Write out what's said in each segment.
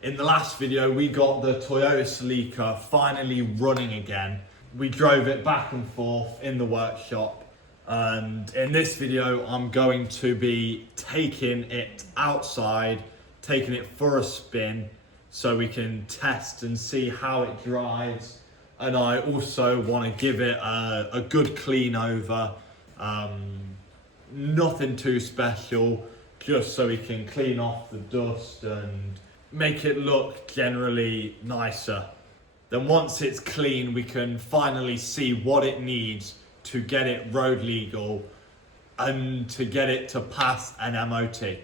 In the last video, we got the Toyota Celica finally running again. We drove it back and forth in the workshop. And in this video, I'm going to be taking it outside, taking it for a spin so we can test and see how it drives. And I also want to give it a good clean over. Nothing too special, just so we can clean off the dust and make it look generally nicer. Then once it's clean, we can finally see what it needs to get it road legal and to get it to pass an MOT.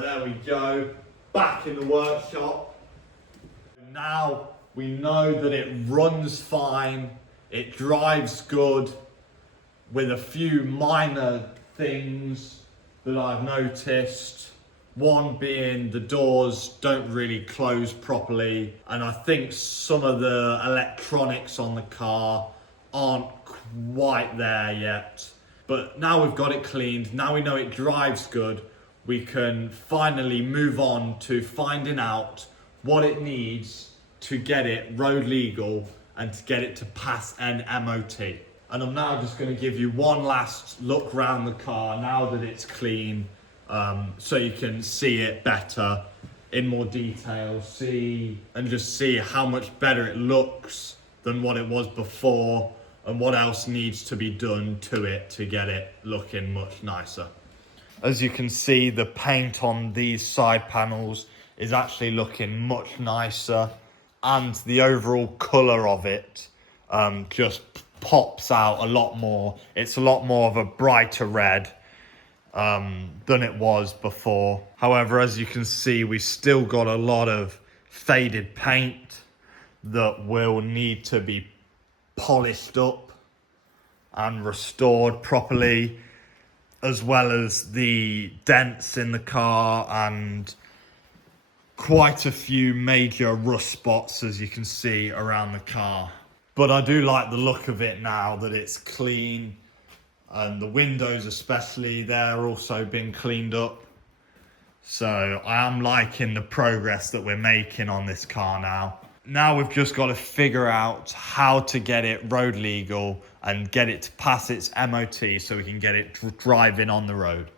There we go, back in the workshop. Now we know that it runs fine, it drives good, with a few minor things that I've noticed. One being the doors don't really close properly, and I think some of the electronics on the car aren't quite there yet. But now we've got it cleaned, now we know it drives good, we can finally move on to finding out what it needs to get it road legal and to get it to pass an MOT. And I'm now just going to give you one last look around the car now that it's clean, so you can see it better in more detail, see how much better it looks than what it was before, and what else needs to be done to it to get it looking much nicer. As you can see, the paint on these side panels is actually looking much nicer, and the overall colour of it just pops out a lot more. It's a lot more of a brighter red than it was before. However, as you can see, we still got a lot of faded paint that will need to be polished up and restored properly, as well as the dents in the car and quite a few major rust spots, as you can see around the car. But I do like the look of it now that it's clean, and the windows especially, they're also been cleaned up. So I am liking the progress that we're making on this car now. Now we've just got to figure out how to get it road legal and get it to pass its MOT so we can get it driving on the road.